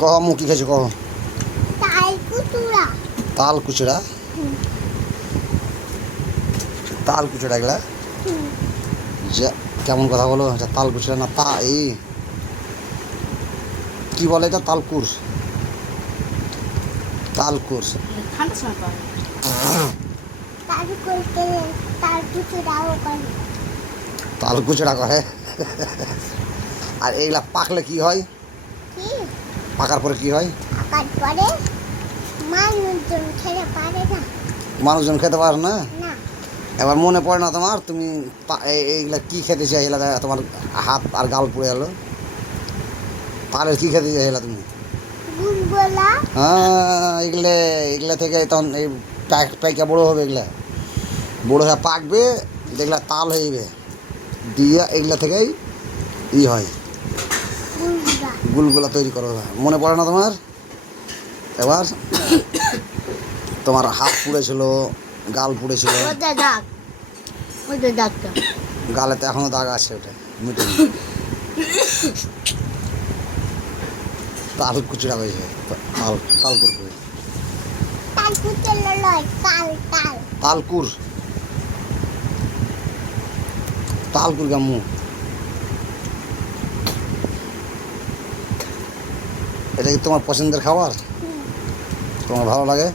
কহ মু কি খাইছো কহ? তাল কুচুরা। তাল কুচড়া? তাল কুচড়া এগুলা? যে কেমন কথা বলো, আচ্ছা তাল কুচড়া না তা এই কি বলে এটা? তালকুর? তালকুর তাল করতে তাল কুচুরাও করে। তাল কুচড়া করে। আর এইগুলা পাকলে কি হয়? কি পাকার পরে কি হয়? আকার পরে মানুষজন খেতে পারে না। মানুষজন খেতে পারে না? না। এবার মনে পড়ে না তোমার তুমি এইগুলা কি খেতে চাইলা? তোমার হাত আর গাল পুড়ে গেলো। তাহলে কি খেতে চাইলা তুমি? গুলগোলা। হ্যাঁ, এগুলা থেকে তখন এই পাইকা বড়ো হবে, এগুলা বড়ো হয়ে পাকবে, যেগুলা তাল হয়ে যাবে, দিয়ে এগুলা থেকেই হয় গুলগোলা। গুলগুলা তৈরি করা হয়। মনে পড়ে না তোমার? এবার তোমার হাত পুড়েছিল, গাল পুড়েছিল। ওটা দাগ, ওটা দাগটা। গালেতে এখনো দাগ আছে, ওটা মিটেনি। তাল কুচড়া হয়েছে, তাল তালকুর করে। তাল কুচুরা লয়, তাল তাল। তালকুর, তালকুর গাম্মু। এটা কি তোমার পছন্দের খাবার? তোমার ভালো লাগে?